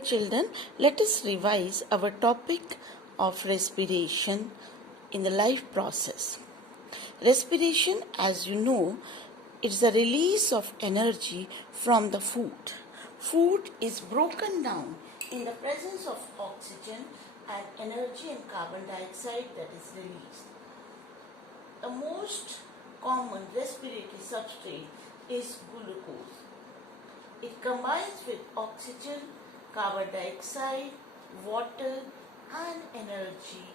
Children, let us revise our topic of respiration in the life process. Respiration, as you know, is the release of energy from the food. Food is broken down in the presence of oxygen and energy and carbon dioxide that is released. The most common respiratory substrate is glucose. It combines with oxygen, carbon dioxide, water and energy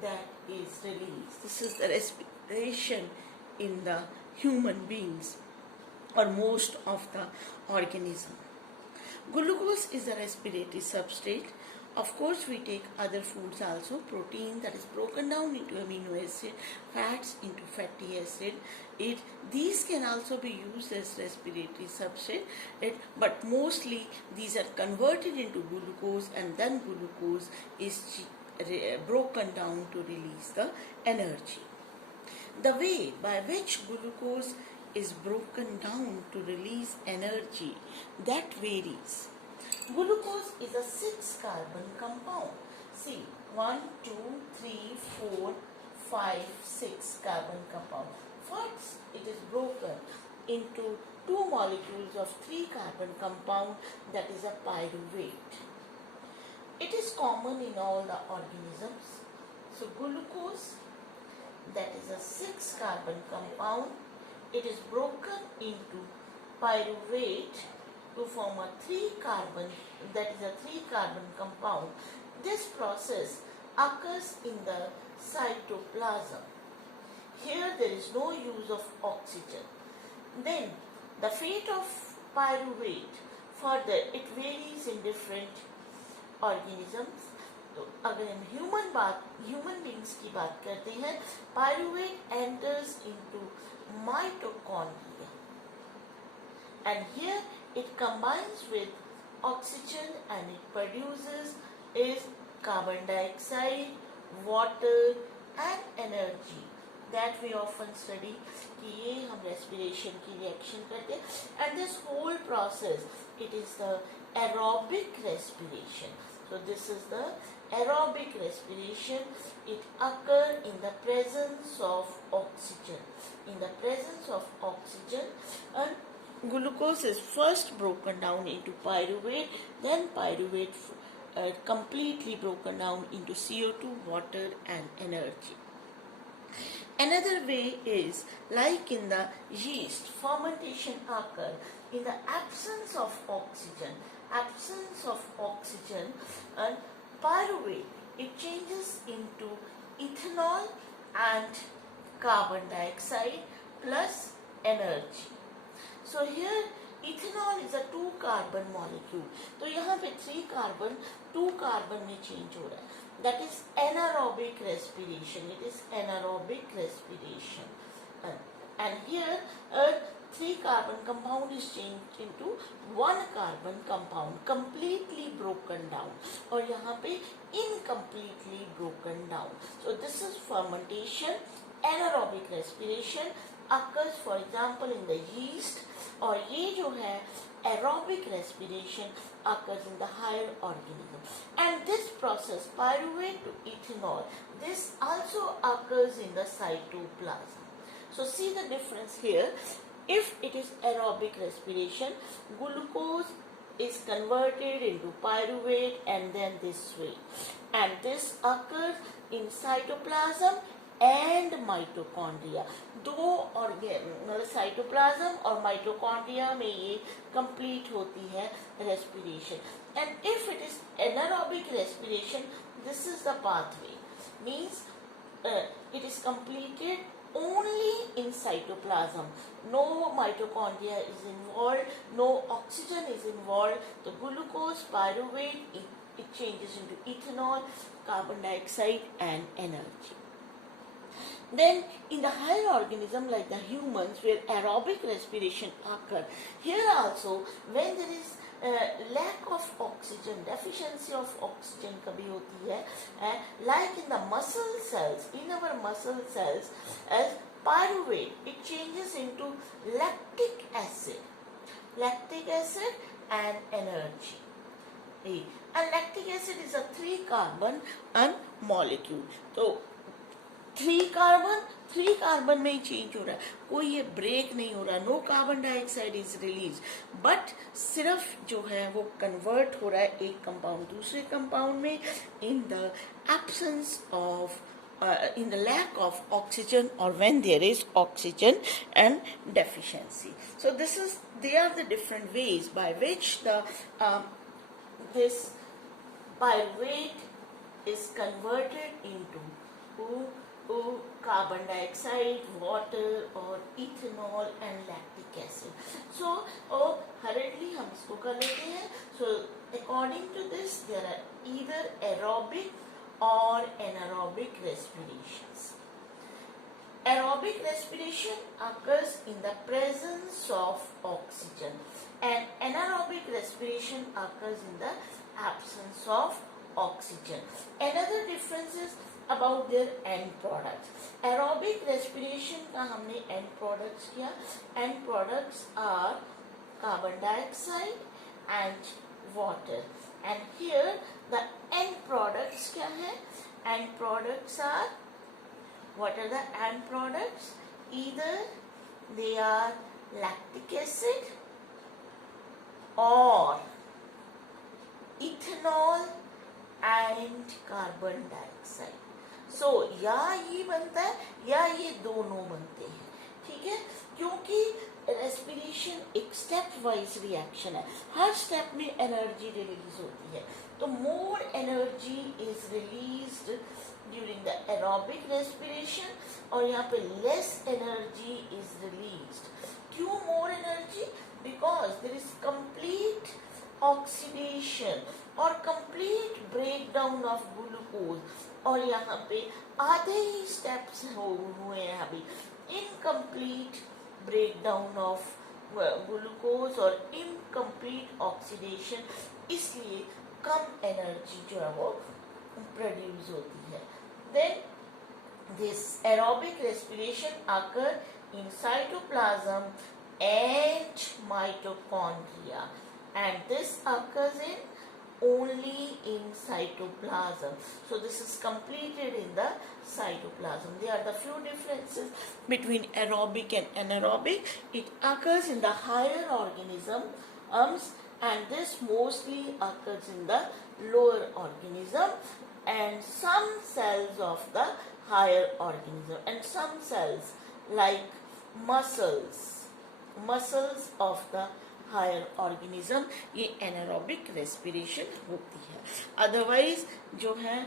that is released. This is the respiration in the human beings or most of the organism. Glucose is a respiratory substrate. Of course, we take other foods also, protein that is broken down into amino acid, fats into fatty acid. These can also be used as respiratory substrate, but mostly these are converted into glucose and then glucose is broken down to release the energy. The way by which glucose is broken down to release energy, that varies. Glucose is a 6-carbon compound. See, 1, 2, 3, 4, 5, 6 carbon compound. First, it is broken into 2 molecules of 3-carbon compound, that is a pyruvate. It is common in all the organisms. So, glucose, that is a 6-carbon compound, it is broken into pyruvate to form a 3-carbon, that is a 3-carbon compound. This process occurs in the cytoplasm. Here there is no use of oxygen. Then the fate of pyruvate, further it varies in different organisms. तो अगर हम human beings की बात करते हैं, pyruvate enters into mitochondria and here it combines with oxygen and it produces is carbon dioxide, water and energy that we often study कि ये हम respiration की reaction करते हैं. And this whole process, it is the aerobic respiration. So this is the aerobic respiration. It occurs in the presence of oxygen. In the presence of oxygen, and glucose is first broken down into pyruvate, then pyruvate completely broken down into CO2, water and energy. Another way is, like in the yeast, fermentation occurs in the absence of oxygen. And pyruvate, it changes into ethanol and carbon dioxide plus energy. So here ethanol is a 2-carbon molecule. तो यहाँ पे 3 carbon 2 carbon में change हो रहा है. That is anaerobic respiration. It is anaerobic respiration. And here a 3-carbon compound is changed into 1-carbon compound, completely broken down. और यहाँ पे incompletely broken down. So this is fermentation. Anaerobic respiration occurs, for example, in the yeast. और ये जो है aerobic respiration occurs in the higher organism. And this process, pyruvate to ethanol, this also occurs in the cytoplasm. So see the difference here. If it is aerobic respiration, glucose is converted into pyruvate and then this way. And this occurs in cytoplasm and mitochondria. दो मतलब cytoplasm और mitochondria में ये complete होती है respiration. And if it is anaerobic respiration, this is the pathway. Means it is completed only in cytoplasm. No mitochondria is involved, no oxygen is involved. The glucose, pyruvate, it changes into ethanol, carbon dioxide and energy. Then in the higher organism like the humans where aerobic respiration occurs, here also when there is lack of oxygen, deficiency of oxygen कभी होती है, like in the muscle cells, in our muscle cells, as pyruvate, it changes into lactic acid and energy. And lactic acid is a 3 carbon molecule. तो 3 carbon में ही change हो रहा है, कोई ये ब्रेक नहीं हो रहा, no carbon dioxide is release, but सिर्फ जो है वो कन्वर्ट हो रहा है एक कंपाउंड दूसरे कंपाउंड में in the absence of in the lack of oxygen or when there is oxygen and deficiency. So they are the different ways by which this pyruvate is converted into carbon dioxide, water or ethanol and lactic acid. So hurriedly हम इसको कर लेते हैं. So according to this there are either aerobic or anaerobic respirations. Aerobic respiration occurs in the presence of oxygen and anaerobic respiration occurs in the absence of oxygen. Another difference is about their end products. Aerobic respiration का हमने end products किया. End products are carbon dioxide and water. And here the end products क्या है? End products are, what are the end products? Either they are lactic acid or ethanol and carbon dioxide. So या ये बनता है या ये दोनों बनते हैं, ठीक है, क्योंकि रेस्पिरेशन एक स्टेप वाइज रिएक्शन है, हर स्टेप में एनर्जी रिलीज होती है. तो more energy is released during the aerobic respiration और यहाँ पे लेस एनर्जी इज रिलीज्ड. क्यों more energy? Because there is complete oxidation और कंप्लीट ब्रेकडाउन ऑफ ग्लूकोज, और यहाँ पे आधे ही स्टेप्स हुए हैं अभी. इनकम्प्लीट breakdown of glucose और incomplete oxidation, इसलिए कम एनर्जी जो है वो प्रोड्यूस होती है. Then this aerobic respiration occur in cytoplasm and mitochondria, and this occurs in only in cytoplasm. So this is completed in the cytoplasm. There are the few differences between aerobic and anaerobic. It occurs in the higher organisms and this mostly occurs in the lower organism and some cells of the higher organism, and some cells like muscles of the higher organism, ये anaerobic respiration होती है. Otherwise जो है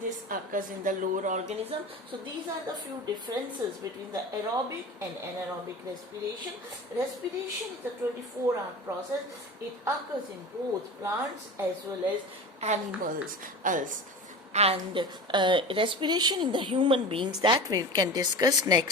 this occurs in the lower organism. So these are the few differences between the aerobic and anaerobic respiration. Respiration is a 24-hour process. It occurs in both plants as well as animals. And respiration in the human beings, that we can discuss next.